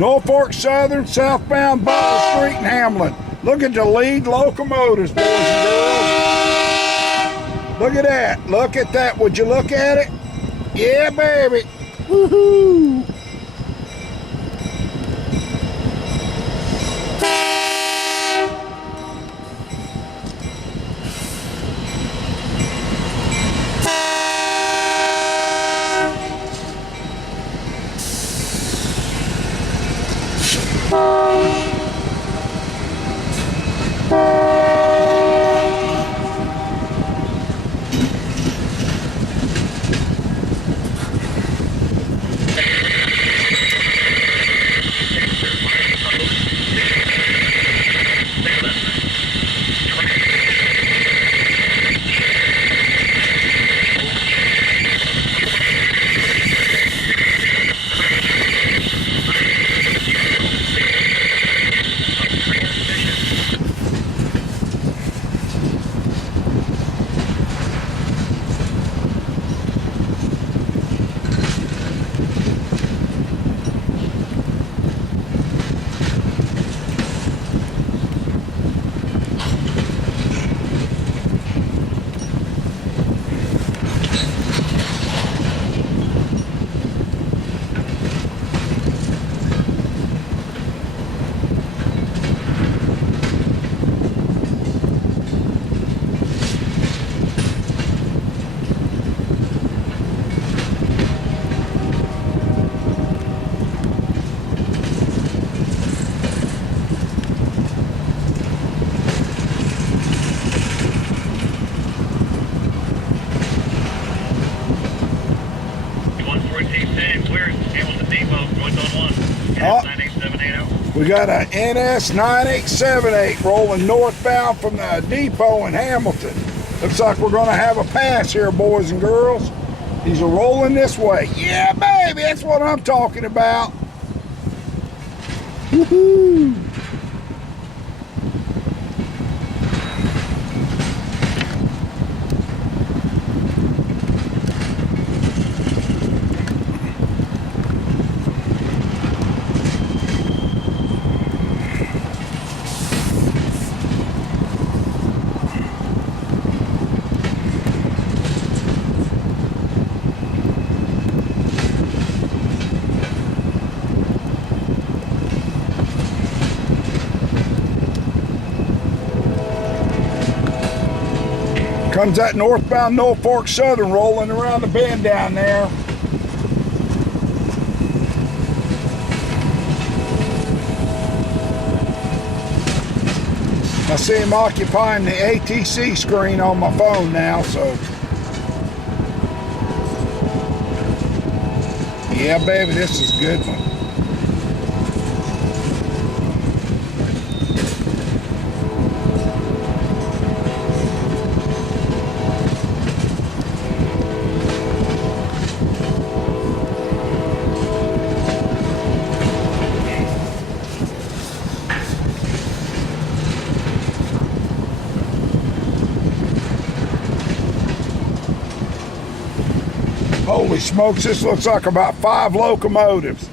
Norfolk Southern, southbound Butler Street in Hamlin. Look at the lead locomotives, boys and girls. Look at that. Look at that. Would you look at it? Yeah, baby. Woohoo! We got a NS9878 rolling northbound from the depot in Hamilton. Looks like we're going to have a pass here, boys and girls. These are rolling this way. Yeah, baby, that's what I'm talking about. Woohoo! Comes that northbound Norfolk Southern rolling around the bend down there. I see him occupying the ATC screen on my phone now, so. Yeah, baby, this is a good one. Holy smokes, this looks like about 5 locomotives.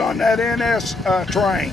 On that NS train.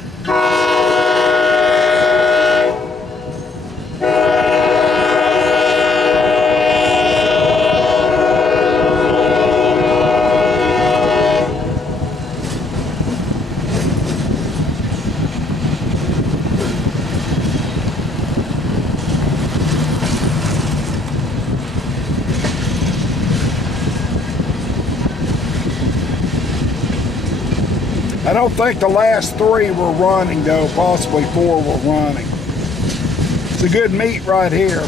I don't think the last 3 were running though, possibly 4 were running. It's a good meat right here.